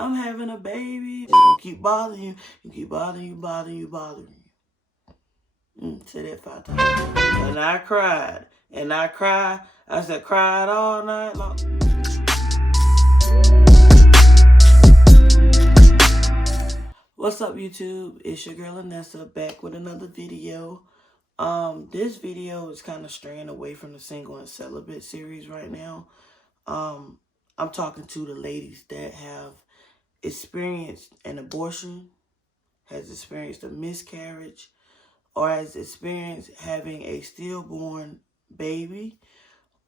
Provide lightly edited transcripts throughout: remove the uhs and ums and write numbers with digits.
I'm having a baby. It's gonna keep bothering you. You keep bothering you. Say that 5 times. And I cried. And I cried. I said, cried all night long. What's up, YouTube? It's your girl Anessa back with another video. This video is kind of straying away from the single and celibate series right now. I'm talking to the ladies that have experienced an abortion, has experienced a miscarriage, or has experienced having a stillborn baby,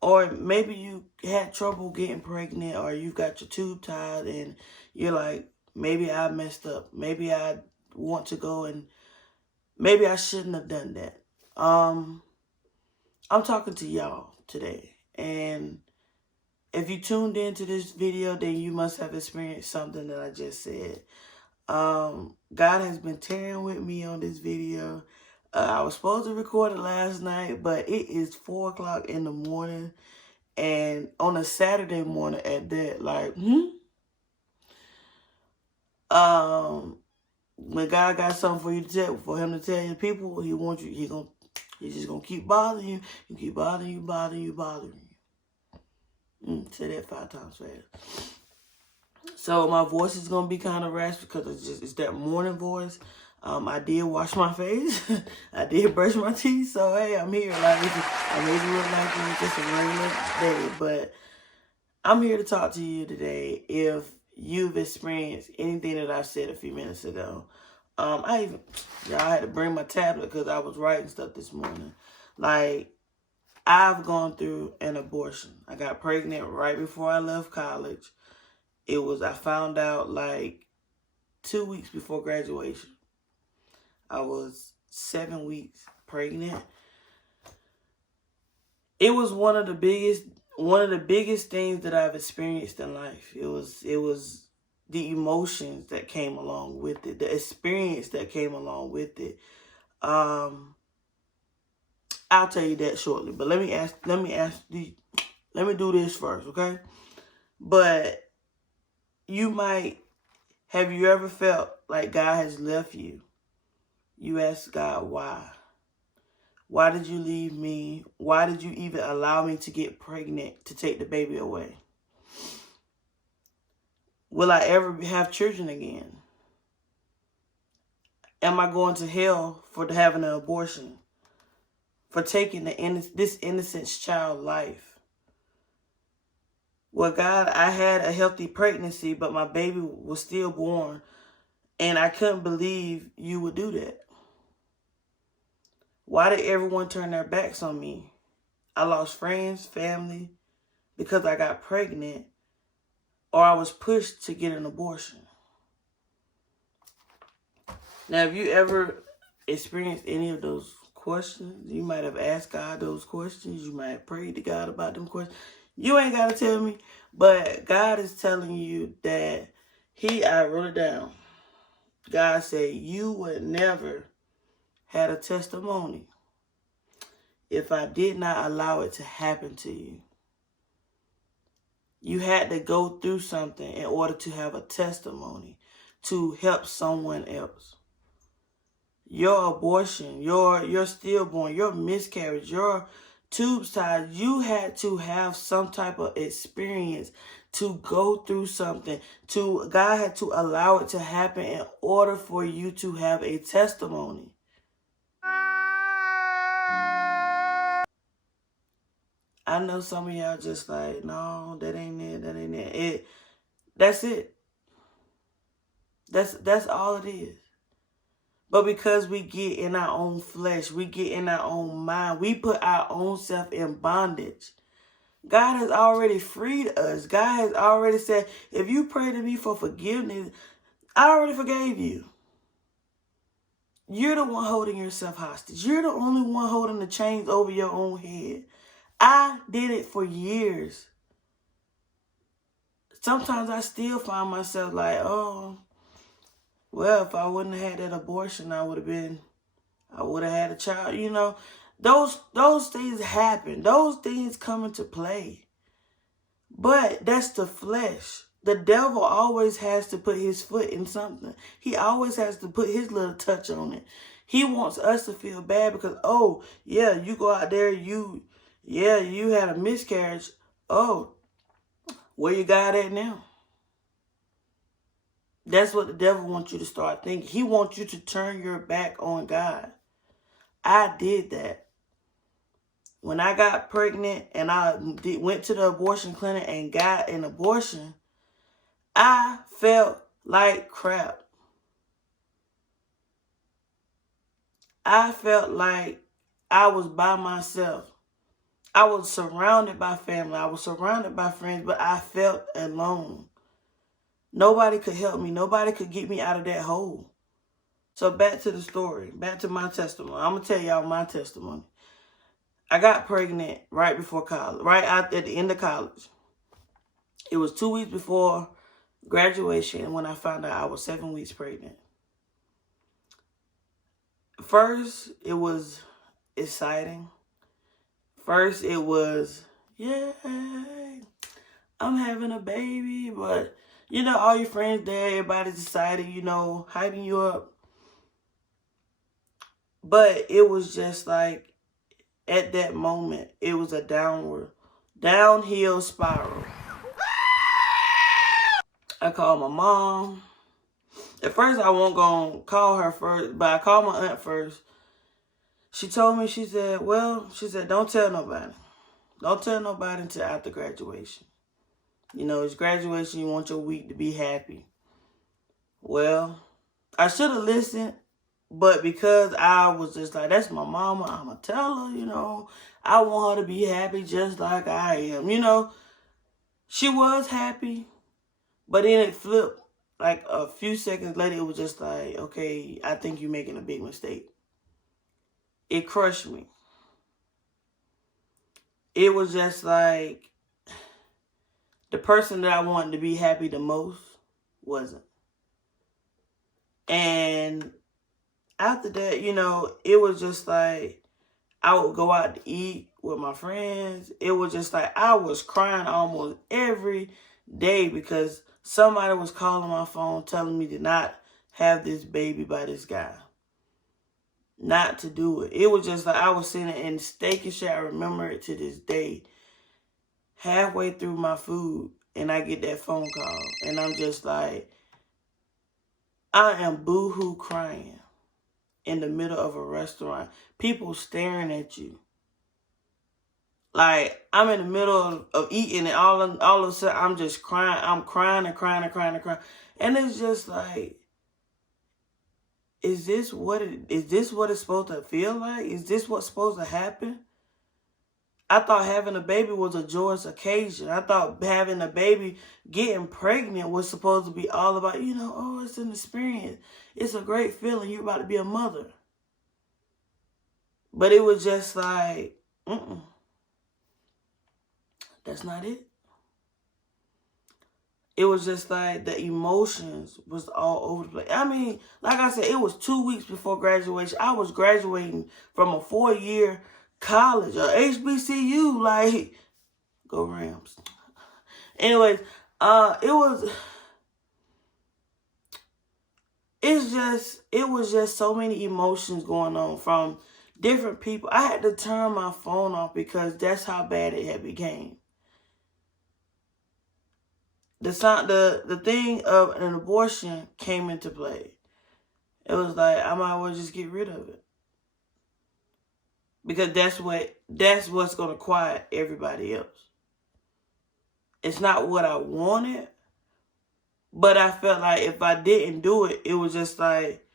or maybe you had trouble getting pregnant, or you've got your tube tied and you're like, maybe I messed up. Maybe I want to go and maybe I shouldn't have done that. I'm talking to y'all today. And if you tuned into this video, then you must have experienced something that I just said. God has been tearing with me on this video. I was supposed to record it last night, but it is 4 o'clock in the morning. And on a Saturday morning at that, like, when God got something for you to tell, for him to tell you people, he wants you, he's just gonna keep bothering you. You keep bothering you. Say that 5 times fast. So my voice is gonna be kind of raspy because it's that morning voice. I did wash my face. I did brush my teeth. So hey, I'm here. Like I made it look like it was just a regular day, but I'm here to talk to you today. If you've experienced anything that I said a few minutes ago, I had to bring my tablet because I was writing stuff this morning. Like, I've gone through an abortion. I got pregnant right before I left college. I found out like 2 weeks before graduation. I was 7 weeks pregnant. It was one of the biggest things that I've experienced in life. It was the emotions that came along with it, the experience that came along with it. I'll tell you that shortly, but let me do this first, okay? But have you ever felt like God has left you? You ask God, why? Why did you leave me? Why did you even allow me to get pregnant to take the baby away? Will I ever have children again? Am I going to hell for having an abortion? For taking this innocent child's life? Well, God, I had a healthy pregnancy, but my baby was stillborn, and I couldn't believe you would do that. Why did everyone turn their backs on me? I lost friends, family, because I got pregnant, or I was pushed to get an abortion. Now, have you ever experienced any of those questions? You might have asked God those questions. You might have prayed to God about them questions. You ain't got to tell me, but God is telling you that I wrote it down. God said you would never had a testimony if I did not allow it to happen to you. You had to go through something in order to have a testimony to help someone else. Your abortion, your stillborn, your miscarriage, your tubes tied, you had to have some type of experience to go through something. God had to allow it to happen in order for you to have a testimony. I know some of y'all just like, no, that ain't it. That's it. That's all it is. But because we get in our own flesh, we get in our own mind, we put our own self in bondage. God has already freed us. God has already said, if you pray to me for forgiveness, I already forgave you. You're the one holding yourself hostage. You're the only one holding the chains over your own head. I did it for years. Sometimes I still find myself like, oh, well, if I wouldn't have had that abortion, I would have had a child. You know, those things happen. Those things come into play. But that's the flesh. The devil always has to put his foot in something. He always has to put his little touch on it. He wants us to feel bad because, oh, yeah, you go out there, you had a miscarriage. Oh, where you got at now? That's what the devil wants you to start thinking. He wants you to turn your back on God. I did that. When I got pregnant and I went to the abortion clinic and got an abortion, I felt like crap. I felt like I was by myself. I was surrounded by family. I was surrounded by friends, but I felt alone. Nobody could help me. Nobody could get me out of that hole. So back to the story. Back to my testimony. I'm going to tell y'all my testimony. I got pregnant right before college. Right at the end of college. It was 2 weeks before graduation when I found out I was 7 weeks pregnant. First, it was exciting. First, it was, yay, I'm having a baby. But, you know, all your friends there, everybody's excited, you know, hyping you up. But it was just like, at that moment, it was a downhill spiral. I called my mom. At first, I won't go call her first, but I called my aunt first. She told me, she said, don't tell nobody. Don't tell nobody until after graduation. You know, it's graduation, you want your week to be happy. Well, I should have listened, but because I was just like, that's my mama, I'm going to tell her, you know. I want her to be happy just like I am. You know, she was happy, but then it flipped. Like a few seconds later, it was just like, okay, I think you're making a big mistake. It crushed me. It was just like the person that I wanted to be happy the most wasn't. And after that, you know, it was just like I would go out to eat with my friends. It was just like I was crying almost every day because somebody was calling my phone telling me to not have this baby by this guy. Not to do it. It was just like I was sitting in steak and shit. I remember it to this day. Halfway through my food and I get that phone call. And I'm just like, I am boo-hoo crying in the middle of a restaurant. People staring at you. Like, I'm in the middle of eating and all of a sudden I'm just crying. I'm crying and crying and crying and crying. And it's just like, is this what it's supposed to feel like? Is this what's supposed to happen? I thought having a baby was a joyous occasion. I thought having a baby, getting pregnant was supposed to be all about, you know, oh, it's an experience. It's a great feeling. You're about to be a mother. But it was just like, that's not it. It was just like the emotions was all over the place. I mean, like I said, it was 2 weeks before graduation. I was graduating from a 4-year college, a HBCU, like, go Rams. Anyways, it was just so many emotions going on from different people. I had to turn my phone off because that's how bad it had became. The thing of an abortion came into play. It was like, I might as well just get rid of it. Because that's what's going to quiet everybody else. It's not what I wanted, but I felt like if I didn't do it, it was just like,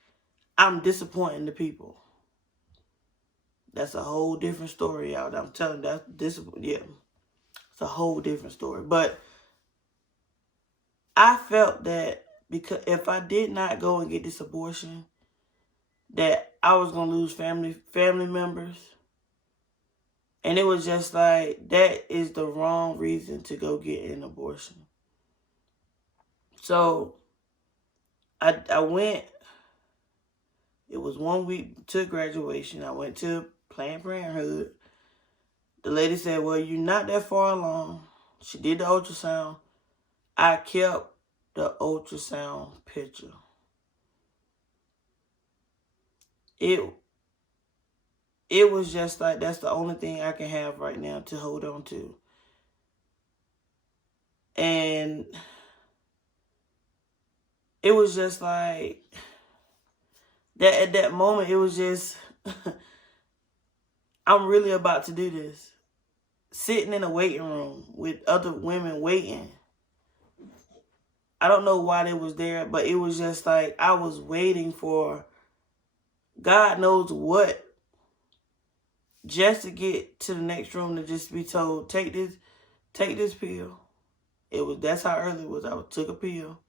I'm disappointing the people. That's a whole different story, y'all. I'm telling you, it's a whole different story. But I felt that because if I did not go and get this abortion, that I was going to lose family members. And it was just like, that is the wrong reason to go get an abortion. So I went, it was 1 week to graduation. I went to Planned Parenthood. The lady said, well, you're not that far along. She did the ultrasound. I kept the ultrasound picture. It was just like, that's the only thing I can have right now to hold on to. And it was just like, that at that moment, it was just, I'm really about to do this. Sitting in a waiting room with other women waiting. I don't know why they was there, but it was just like, I was waiting for God knows what, just to get to the next room to just be told, take this pill. That's how early it was. I took a pill.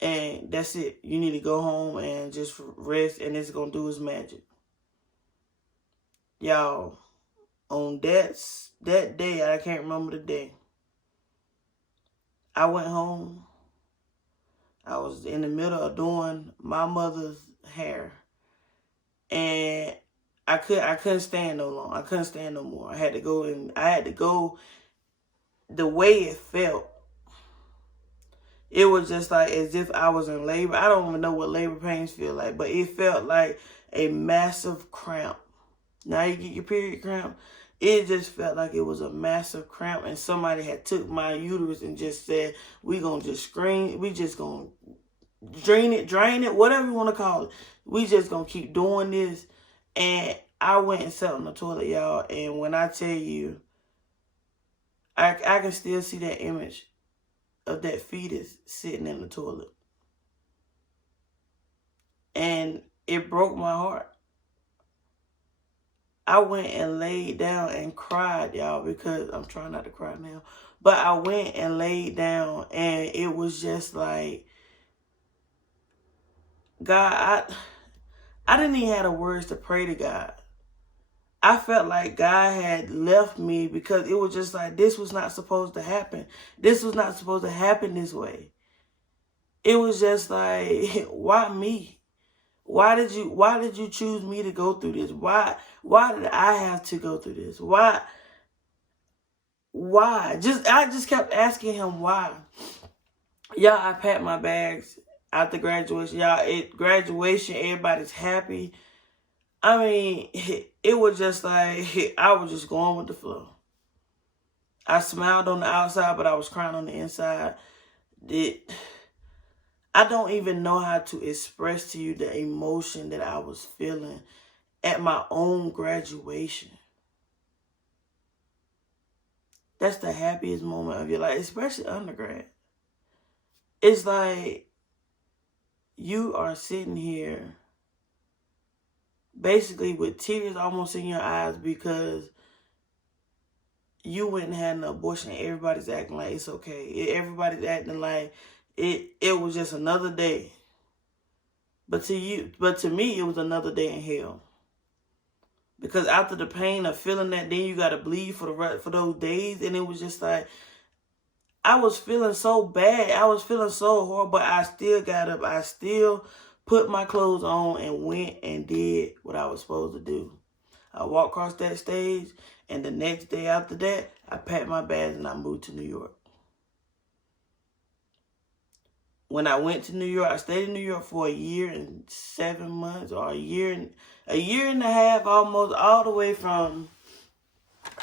And that's it. You need to go home and just rest, and it's going to do its magic. Y'all, on that day, I can't remember the day, I went home. I was in the middle of doing my mother's hair. And I couldn't stand no longer. I couldn't stand no more. I had to go the way it felt. It was just like as if I was in labor. I don't even know what labor pains feel like, but it felt like a massive cramp. Now you get your period cramp. It just felt like it was a massive cramp, and somebody had took my uterus and just said, we gonna just scream, we just gonna drain it, whatever you want to call it. We just gonna keep doing this. And I went and sat on the toilet, y'all, and when I tell you, I can still see that image of that fetus sitting in the toilet. And it broke my heart. I went and laid down and cried, y'all, because I'm trying not to cry now. But I went and laid down, and it was just like, God, I didn't even have the words to pray to God. I felt like God had left me, because it was just like, this was not supposed to happen. This was not supposed to happen this way. It was just like, why me? Why did you choose me to go through this? Why did I have to go through this? Why? I just kept asking him why. Y'all, I packed my bags after graduation. Y'all, graduation, everybody's happy. I mean, it was just like, I was just going with the flow. I smiled on the outside, but I was crying on the inside. I don't even know how to express to you the emotion that I was feeling at my own graduation. That's the happiest moment of your life, especially undergrad. It's like you are sitting here basically with tears almost in your eyes because you went and had an abortion. Everybody's acting like it's okay. Everybody's acting like it was just another day. But to me, it was another day in hell. Because after the pain of feeling that, then you got to bleed for those days, and it was just like, I was feeling so bad. I was feeling so horrible, but I still got up. I still put my clothes on and went and did what I was supposed to do. I walked across that stage, and the next day after that, I packed my bags and I moved to New York. When I went to New York, I stayed in New York for a year and 7 months, or a year and a half, almost, all the way from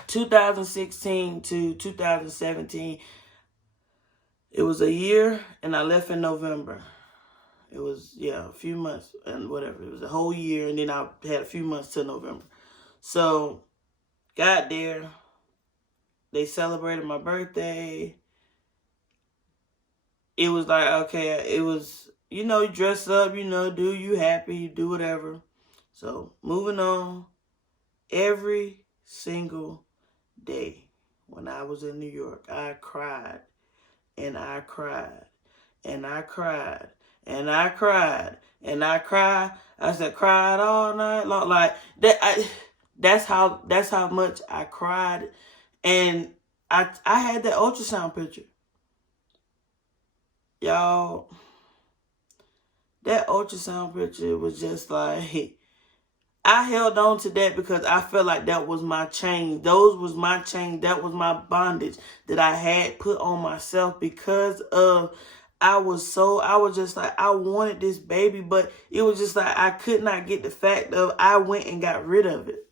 2016 to 2017. It was a year, and I left in November. It was, a few months and whatever. It was a whole year, and then I had a few months till November. So, got there. They celebrated my birthday. It was like, okay, it was, you dress up, do you happy, you do whatever. So, moving on. Every single day when I was in New York, I cried, and I cried, and I cried, and I cried, and I cried. I said, cried all night long. Like, that's how much I cried. And I had that ultrasound picture. Y'all, that ultrasound picture was just like, I held on to that because I felt like that was my chain. Those was my chain. That was my bondage that I had put on myself because of I was just like, I wanted this baby, but it was just like I could not get the fact of I went and got rid of it.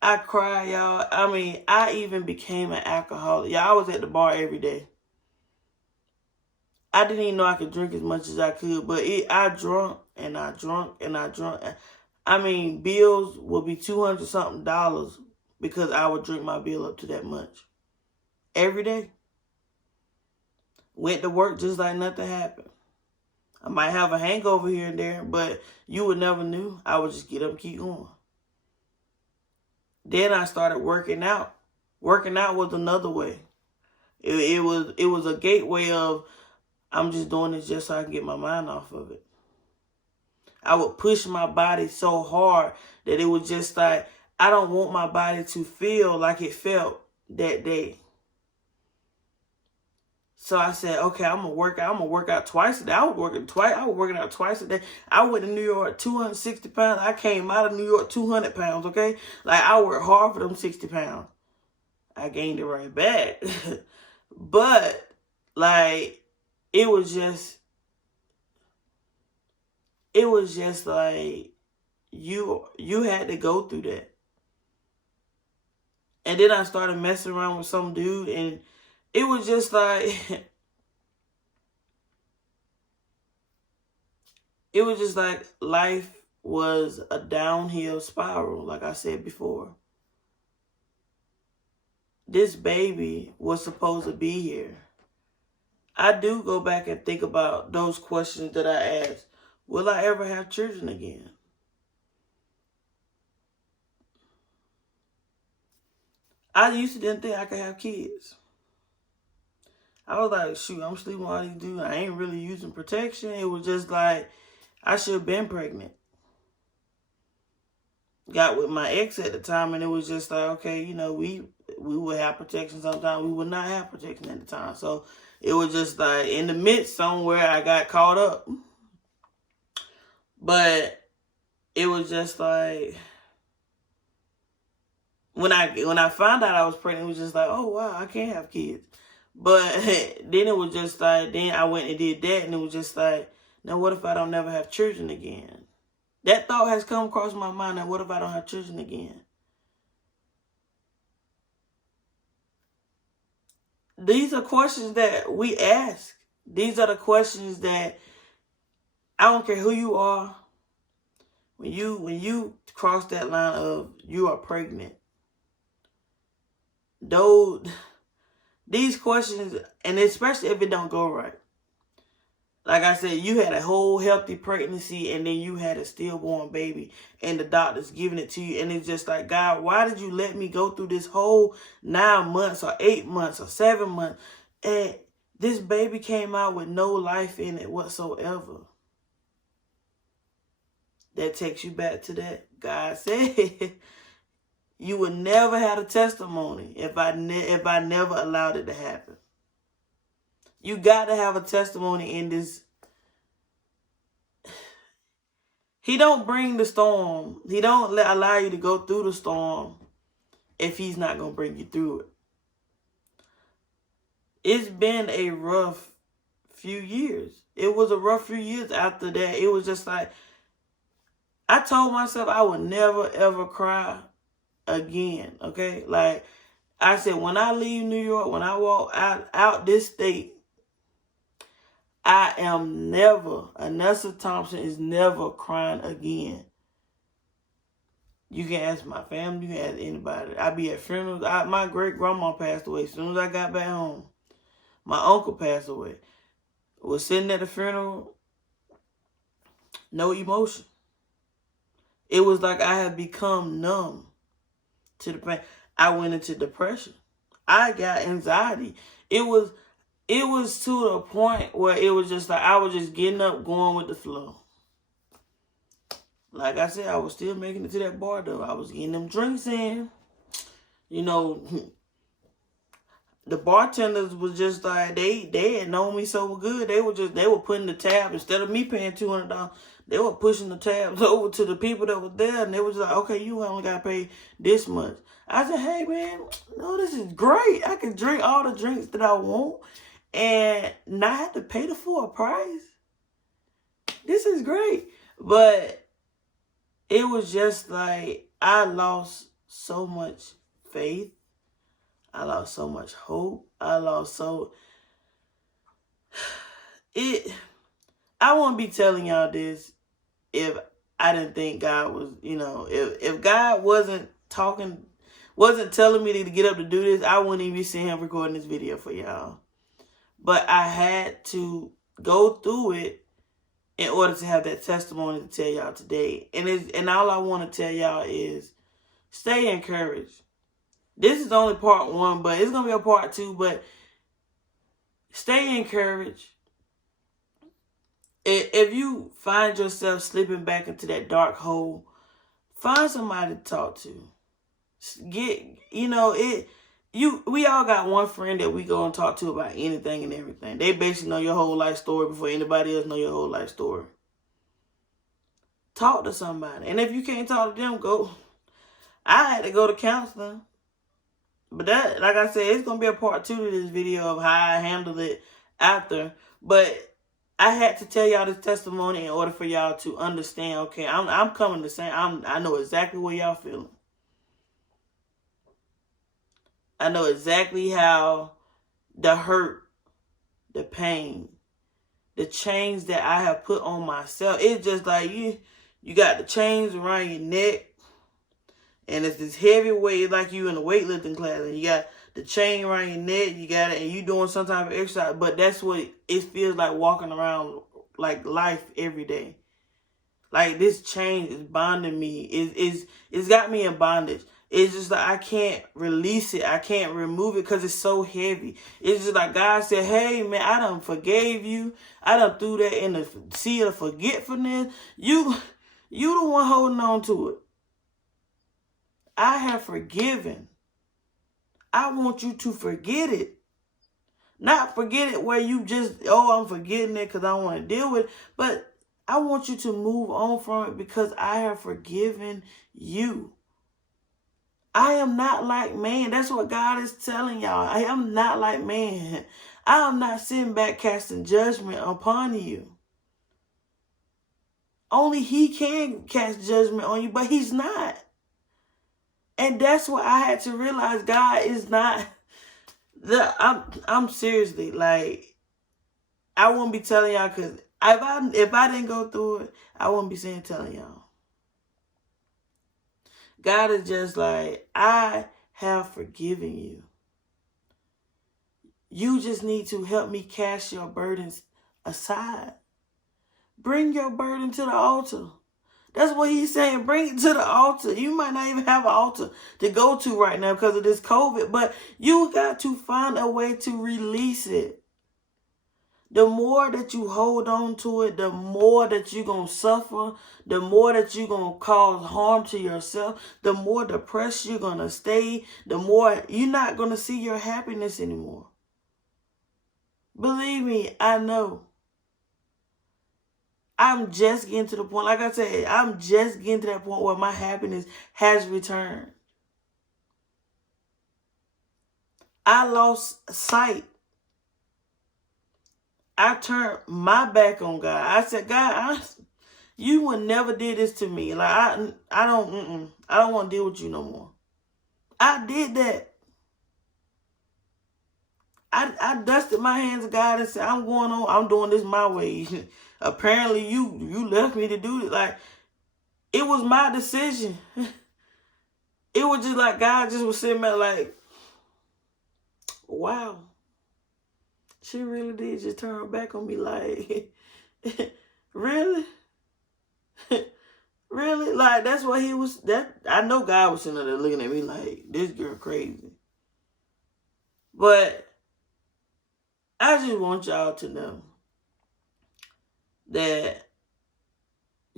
I cried, y'all. I mean, I even became an alcoholic. Y'all, I was at the bar every day. I didn't even know I could drink as much as I could, but I drunk and I drunk and I drunk. I mean, bills would be $200 something because I would drink my bill up to that much. Every day. Went to work just like nothing happened. I might have a hangover here and there, but you would never knew. I would just get up and keep going. Then I started working out. Working out was another way. It was a gateway of I'm just doing this just so I can get my mind off of it. I would push my body so hard that it was just like, I don't want my body to feel like it felt that day. So I said, okay, I'm gonna work out. I'm gonna work out twice a day. I was working out twice a day. I went to New York 260 pounds. I came out of New York 200 pounds, okay? Like, I worked hard for them 60 pounds. I gained it right back. But, like, it was just like, you had to go through that. And then I started messing around with some dude, and it was just like, it was just like life was a downhill spiral, like I said before. This baby was supposed to be here. I do go back and think about those questions that I asked. Will I ever have children again? I used to didn't think I could have kids. I was like, shoot, I'm sleeping with all these dudes. I ain't really using protection. It was just like, I should have been pregnant. Got with my ex at the time, and it was just like, okay, you know, we would have protection sometimes. We would not have protection at the time. So it was just like in the midst somewhere I got caught up. But it was just like, when I found out I was pregnant, it was just like, oh, wow, I can't have kids. But then it was just like, then I went and did that, and it was just like, now what if I don't never have children again? That thought has come across my mind, now what if I don't have children again? These are questions that we ask. These are the questions that, I don't care who you are, when you cross that line of you are pregnant, these questions, and especially if it don't go right. Like I said, you had a whole healthy pregnancy, and then you had a stillborn baby, and the doctor's giving it to you, and it's just like, God, why did you let me go through this whole 9 months or 8 months or 7 months, and this baby came out with no life in it whatsoever? That takes you back to that. God said, you would never have a testimony if I never allowed it to happen. You got to have a testimony in this. He don't bring the storm. He don't allow you to go through the storm if he's not going to bring you through it. It's been a rough few years. It was a rough few years after that. It was just like, I told myself I would never, ever cry again, okay? Like, I said, when I leave New York, when I walk out this state, I am never, Anessa Thompson is never crying again. You can ask my family, you can ask anybody. I be at funerals. My great-grandma passed away as soon as I got back home. My uncle passed away. Was sitting at the funeral, no emotion. It was like I had become numb to the pain. I went into depression. I got anxiety. It was to the point where it was just like I was just getting up, going with the flow. Like I said, I was still making it to that bar, though. I was getting them drinks in. You know, the bartenders was just like, they had known me so good. They were putting the tab, instead of me paying $200, they were pushing the tabs over to the people that were there, and they was like, okay, you only gotta pay this much. I said, hey man, no, this is great. I can drink all the drinks that I want and not have to pay the full price. This is great. But it was just like, I lost so much faith. I lost so much hope. I wouldn't be telling y'all this if I didn't think God was, if God wasn't telling me to get up to do this, I wouldn't even be sitting here recording this video for y'all. But I had to go through it in order to have that testimony to tell y'all today. And all I want to tell y'all is stay encouraged. This is only part 1, but it's going to be a part 2. But stay encouraged. If you find yourself slipping back into that dark hole, find somebody to talk to. We all got one friend that we go and talk to about anything and everything. They basically know your whole life story before anybody else know your whole life story. Talk to somebody. And if you can't talk to them, go. I had to go to counseling. But that, like I said, it's going to be a part 2 to this video of how I handled it after. But I had to tell y'all this testimony in order for y'all to understand, okay, I'm coming to say, I know exactly what y'all feeling. I know exactly how the hurt, the pain, the chains that I have put on myself. It's just like you got the chains around your neck, and it's this heavy weight, like you in a weightlifting class, and you got the chain around your neck, you got it, and you doing some type of exercise, but that's what it feels like walking around like life every day. Like this chain is bonding me. It's got me in bondage. It's just like I can't release it. I can't remove it because it's so heavy. It's just like God said, hey man, I done forgave you. I done threw that in the sea of forgetfulness. You the one holding on to it. I have forgiven. I want you to forget it. Not forget it where you just, I'm forgetting it because I don't want to deal with it. But I want you to move on from it because I have forgiven you. I am not like man. That's what God is telling y'all. I am not like man. I am not sitting back casting judgment upon you. Only he can cast judgment on you, but he's not. And that's what I had to realize. God is not. I'm seriously, like, I wouldn't be telling y'all because if I didn't go through it, I wouldn't be telling y'all. God is just like, I have forgiven you. You just need to help me cast your burdens aside. Bring your burden to the altar. That's what he's saying. Bring it to the altar. You might not even have an altar to go to right now because of this COVID, but you got to find a way to release it. The more that you hold on to it, the more that you're going to suffer, the more that you're going to cause harm to yourself, the more depressed you're going to stay, the more you're not going to see your happiness anymore. Believe me, I know. I'm just getting to the point, like I said, I'm just getting to that point where my happiness has returned. I lost sight. I turned my back on God. I said, God, you would never did this to me. Like, I don't want to deal with you no more. I did that. I dusted my hands to God and said, I'm going on. I'm doing this my way. Apparently, you left me to do it. Like, it was my decision. It was just like God just was sitting there like, wow. She really did just turn her back on me like, really? Really? Like, that's what he was, I know God was sitting there looking at me like, this girl crazy. But I just want y'all to know that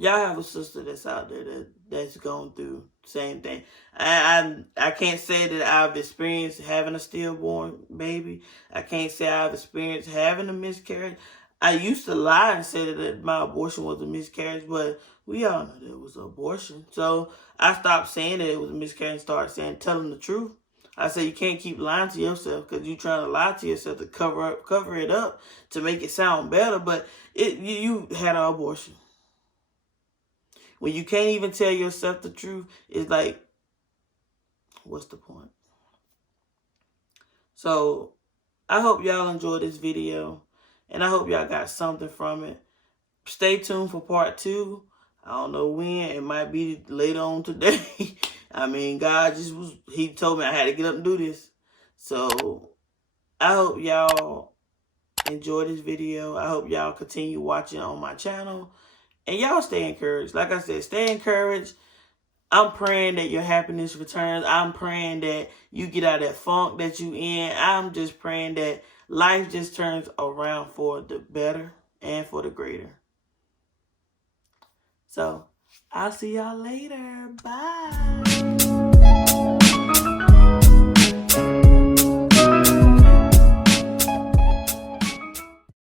y'all have a sister that's out there that's going through the same thing. I can't say that I've experienced having a stillborn baby. I can't say I've experienced having a miscarriage. I used to lie and say that my abortion was a miscarriage, but we all know that it was an abortion. So I stopped saying that it was a miscarriage and started telling the truth. I said you can't keep lying to yourself because you're trying to lie to yourself to cover it up to make it sound better, but you had an abortion. When you can't even tell yourself the truth, it's like, what's the point? So I hope y'all enjoyed this video, and I hope y'all got something from it. Stay tuned for part 2. I don't know when. It might be later on today. I mean, God he told me I had to get up and do this. So I hope y'all enjoy this video. I hope y'all continue watching on my channel. And y'all stay encouraged. Like I said, stay encouraged. I'm praying that your happiness returns. I'm praying that you get out of that funk that you in. I'm just praying that life just turns around for the better and for the greater. So, I'll see y'all later. Bye.